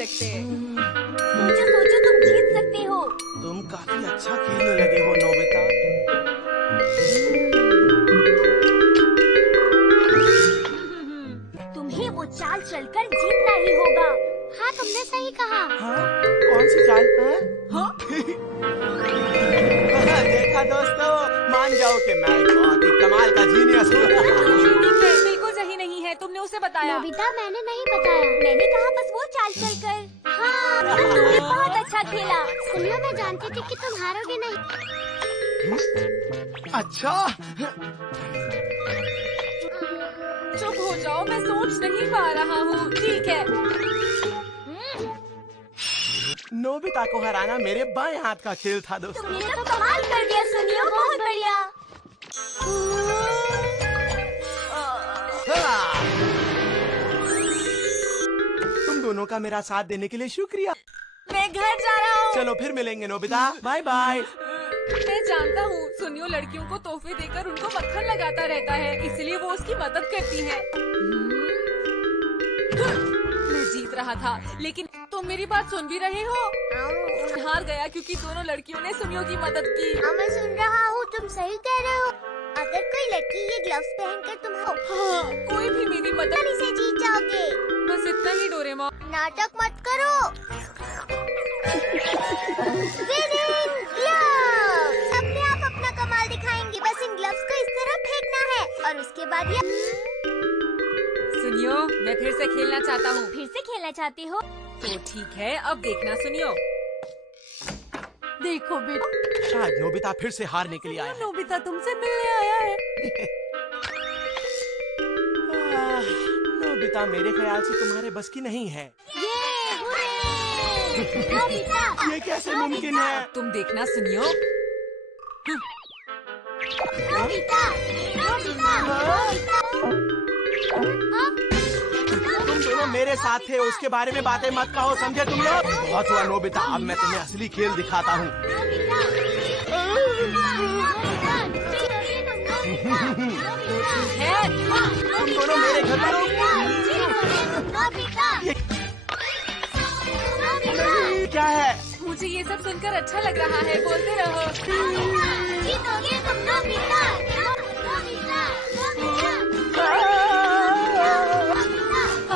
सकते। सोचो सोचो, तुम जीत सकते हो। तुम काफी अच्छा खेलने लगे हो नोबिता। तुम्हें वो चाल चलकर जीतना ही होगा। हाँ, तुमने सही कहा। हाँ? कौन सी चाल? हाँ? देखा दोस्तों, मान जाओ कि मैं बहुत ही कमाल का जीनियस हूँ। बिल्कुल सही नहीं है, तुमने उसे बताया। नोबिता, मैंने नहीं बताया। मैंने कहा बस वो चाल चलकर। हाँ, तुमने बहुत अच्छा खेला। सुनियो, मैं जानती थी कि तुम हारोगे नहीं। अच्छा, चुप हो जाओ, मैं सोच नहीं पा रहा हूँ। ठीक है। नोबिता को हराना मेरे बाएं हाथ का खेल था दोस्तों। तुमने तो कमाल कर दिया सुनियो, बहुत बढ़िया। हाँ। तुम दोनों का मेरा साथ देने के लिए शुक्रिया। मैं घर जा रहा हूँ। चलो फिर मिलेंगे नोबिता, बाय बाय। मैं जानता हूँ, सुनियो लड़कियों को तोहफे देकर उनको मक्खन लगाता रहता है, इसलिए वो उसकी मदद करती है। मैं जीत रहा था, लेकिन तुम मेरी बात सुन भी रहे हो? हार गया क्योंकि दोनों लड़कियों ने सुनियो की मदद की। हाँ, मैं सुन रहा हूँ, तुम सही कह रहे हो। अगर कोई लड़की ये ग्लव्स पहनकर तुम हो, हाँ, कोई भी मेरी मदद। इसे जीत जाओगे। बस इतना ही डोरेमोन। नाटक मत करो। Winning gloves! अपने आप अपना कमाल दिखाएंगे। बस इन ग्लव्स को इस तरह फेंकना है और उसके बाद ये। सुनियो, मैं फिर से खेलना चाहता हूँ। फिर से खेलना चाहती हो? तो ठीक है, अब देखना सुनियो। देखो बेटा, शायद नोबिता फिर से हारने के लिए आया है। नोबिता तुमसे मिलने आया है। नोबिता मेरे ख्याल से तुम्हारे बस की नहीं है। नोबिता! ये कैसे मुमकिन है? तुम देखना सुनियो। नोबिता! नोबिता! तुम दोनों मेरे साथ थे, उसके बारे में बातें मत कहो, समझे तुम लोग? बहुत हुआ नोबिता, अब मैं तुम्हें असली खेल दिखाता हूँ। तुम दोनों मेरे घर पर क्या है? मुझे ये सब सुनकर अच्छा लग रहा है, बोलते रहो। जीतोगे तुम नोबिता!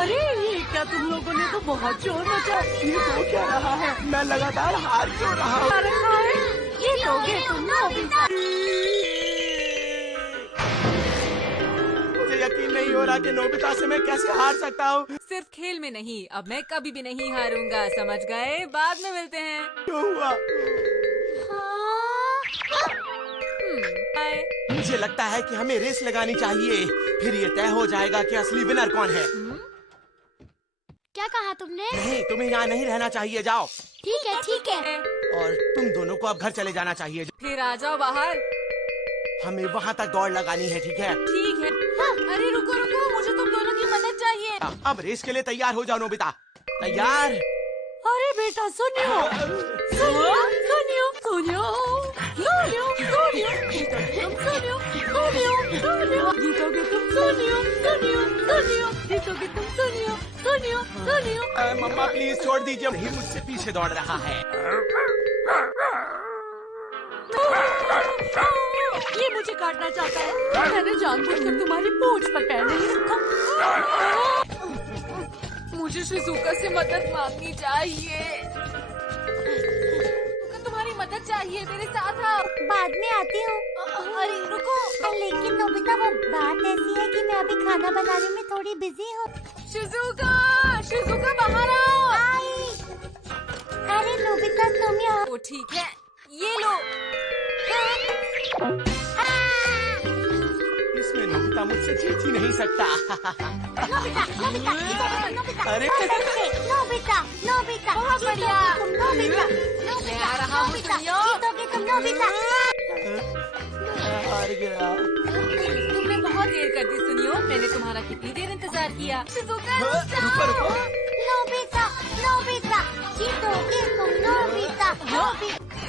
अरे ये क्या, तुम लोगों ने तो बहुत जोर मचा। ये हो क्या रहा है? मैं लगातार हार क्यों रहा हूँ? रखा है। जीतोगे तुम नोबिता! मुझे यकीन नहीं हो रहा कि नोबिता से मैं कैसे हार सकता हूँ। सिर्फ खेल में नहीं, अब मैं कभी भी नहीं हारूंगा, समझ गए? बाद में मिलते हैं। क्यों हुआ? बाय। मुझे लगता है कि हमें रेस लगानी चाहिए, फिर ये तय हो जाएगा कि असली विनर कौन है। क्या कहा तुमने? नहीं, तुम्हें यहाँ नहीं रहना चाहिए, जाओ। ठीक है, ठीक है। और तुम दोनों को अब घर चले जाना चाहिए। फिर आ जाओ बाहर। हमें वहाँ तक दौड़ लगानी है, ठीक है? ठीक है। अरे रुको रुको, मुझे तुम दोनों की मदद चाहिए। अब रेस के लिए तैयार हो जाओ नोबिता। तैयार? अरे बेटा सुनियो, सुनियो, सुनियो, सुनियो, सुनियो, सुनियो, जीतोगे तुम सुनियो, सुनियो, सुनियो, जीतोगे तुम सुनियो, सुनियो, सुनियो। मम्मा प्लीज छोड़ दीजिए, ही मुझसे पीछे दौड़ रहा है। ये मुझे काटना चाहता है। मैंने जानबूझकर तुम्हारी पूंछ पर पैर नहीं रखा। मुझे शिजुका से मदद मांगनी चाहिए। तुम्हारी मदद चाहिए, मेरे साथ आओ। बाद में आती हूँ। अरे रुको। लेकिन नोबिता, वो बात ऐसी है कि मैं अभी खाना बनाने में थोड़ी बिजी हूँ। शिजुका, शिजुका बाहर आओ। अरे नोबिता, तुम यहाँ। तो ठीक है, ये लो। इसमें नोबिता मुझसे जीत ही नहीं सकता। नोबिता, नोबिता, जीतोगे तुम नोबिता! अरे नोबिता, नोबिता, बहुत बढ़िया। तुम नोबिता, मैं आ रहा हूँ, सुनियो। जीतोगे तुम नोबिता! हार गया। तुमने बहुत देर कर दी सुनियो, मैंने तुम्हारा कितनी देर इंतजार किया। शिजुका, रुको रुको। नोबिता, नोबिता, जीतोगे तुम नोबिता!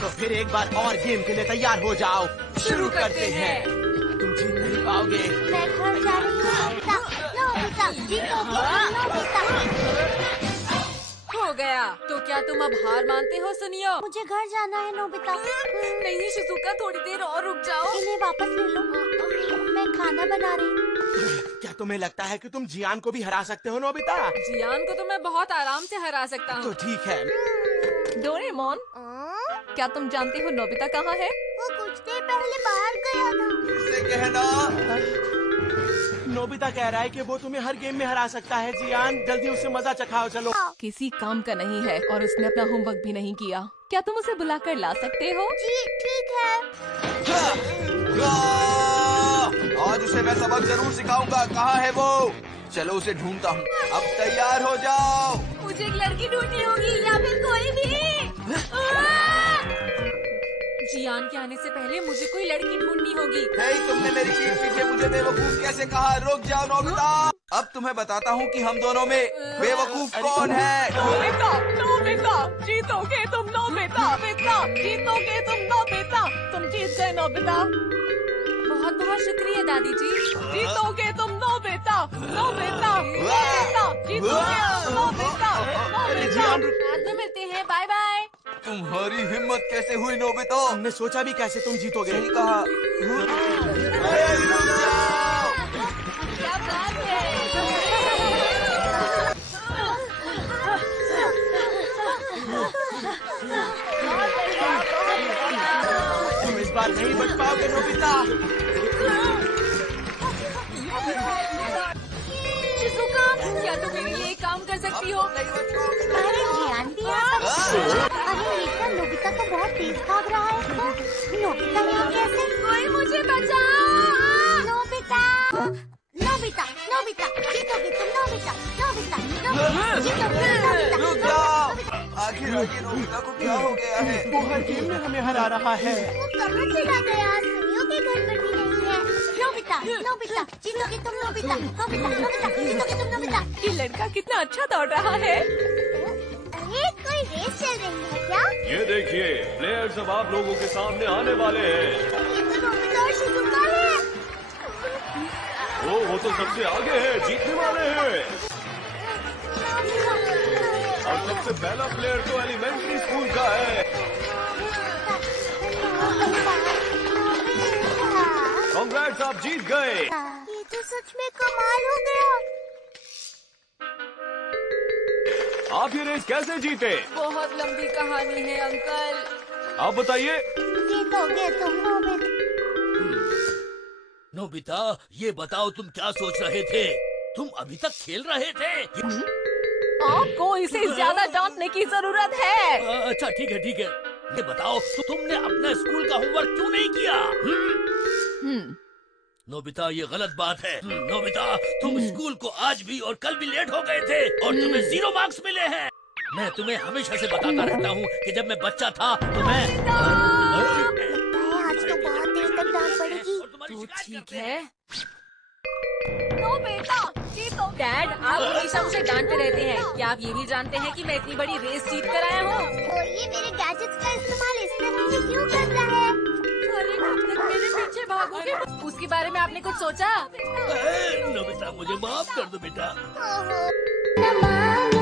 तो फिर एक बार और गेम के लिए तैयार हो जाओ। शुरू करते हैं। तुम जीत नहीं पाओगे। मैं घर जा रही हूँ नोबिता, नोबिता, जीतोगे तुम नोबिता! हो गया। तो क्या तुम अब हार मानते हो सुनियो? मुझे घर जाना है नोबिता। नहीं शिजुका, थोड़ी देर और रुक जाओ। इन्हें वापस ले लो। मैं खाना बना रही हूँ। क्या तुम्हें लगता है कि तुम जियान को भी हरा सकते हो नोबिता? जियान को तो मैं बहुत आराम से हरा सकता तो हूँ। ठीक है। डोरेमोन, क्या तुम जानते हो नोबिता कहाँ है? वो कुछ देर पहले बाहर गया था। उसे कहना। नोबिता कह रहा है कि वो तुम्हें हर गेम में हरा सकता है। जियान, जल्दी उससे मजा चखाओ। चलो। किसी काम का नहीं है और उसने अपना होमवर्क भी नहीं किया। क्या तुम उसे बुलाकर ला सकते हो? जी ठीक है। आज उसे मैं सबक जरूर सिखाऊंगा। कहाँ है वो? चलो उसे ढूंढता हूँ। अब तैयार हो जाओ। मुझे एक लड़की ढूंढनी होगी या फिर कोई भी। जियान के आने से पहले मुझे कोई लड़की ढूंढनी होगी। हे, तुमने मेरी पीठ पीछे मुझे बेवकूफ कैसे कहा? रुक जाओ नोबिता। अब तुम्हें बताता हूँ कि हम दोनों में बेवकूफ कौन है। नोबिता, नोबिता, जीतोगे तुम नोबिता, जीतोगे तुम नोबिता, तुम जीत गए नोबिता। बहुत बहुत शुक्रिया दादी जी। जीतोगे तुम नोबिता, नोबिता, नोबिता, जीतोगे नोबिता, नोबिता। बाद में मिलते हैं, बाय बाय। तुम्हारी हिम्मत कैसे हुई नोबिता? तुमने सोचा भी कैसे तुम जीतोगे? सही कहा। क्या बात है? तुम इस बार नहीं बच पाओगे नोबिता। शिजुका, क्या तुम मेरे लिए एक काम कर सकती हो? अरे ध्यान दिया। अरे ये क्या, नोबिता तो बहुत तेज भाग रहा है। नोबिता यहाँ कैसे? कोई मुझे बचाओ। नोबिता, नोबिता, नोबिता, जीतोगे तुम नोबिता, नोबिता, नोबिता, जीतोगे तुम रुक नोबिता। जाओ। आखिर नोबिता को क्या हो गया है? वो हर गेम में हमें हरा रहा है। वो कहाँ चला गया? सुनियो के घर पर भी नहीं है। नोबिता, नोबिता, जीतोगे तुम नोबिता, नोबिता, नोबिता, जीतोगे तुम नोबिता। ये लड़का कितना अच्छा दौड़ रहा है। अरे कोई रेस चल रही है क्या? ये देखिए, प्लेयर्स अब आप लोगों के सामने आने वाले हैं। ये तो नोबिता और शिजुका है। वो तो सबसे आगे है, जीतने वाले हैं। और सबसे पहला प्लेयर तो एलिमेंट्री स्कूल का है। कांग्रेट्स, आप जीत गए। ये तो सच में कमाल हो गया। आप ये रेस कैसे जीते? बहुत लंबी कहानी है अंकल। आप बताइए। जीतोगे तुम नोबिता। नोबिता, ये बताओ तुम क्या सोच रहे थे? तुम अभी तक खेल रहे थे? आपको इसे ज्यादा डांटने की जरूरत है। अच्छा ठीक है ठीक है। ये बताओ तुमने अपना स्कूल का होमवर्क क्यों नहीं किया? नोबिता, ये गलत बात है। नोबिता, तुम स्कूल को आज भी और कल भी लेट हो गए थे और तुम्हें 0 मार्क्स मिले हैं। मैं तुम्हें हमेशा से बताता रहता हूँ कि जब मैं बच्चा था तो मैं आज तो बहुत देर तक डांट पड़ेगी। तो ठीक है। नोबिता, जीतो। डैड, आप हमेशा मुझे डांटते रहते हैं। क्या आप ये भी जानते हैं कि मैं इतनी बड़ी रेस जीत कर आया हूँ? और ये मेरे गैजेट्स का इस्तेमाल इस तरह से क्यों कर रहा है? अरे कब तक मेरे पीछे भागोगे? उसके बारे में आपने कुछ सोचा? नोबिता, मुझे माफ कर दो बेटा। ओहो, न मान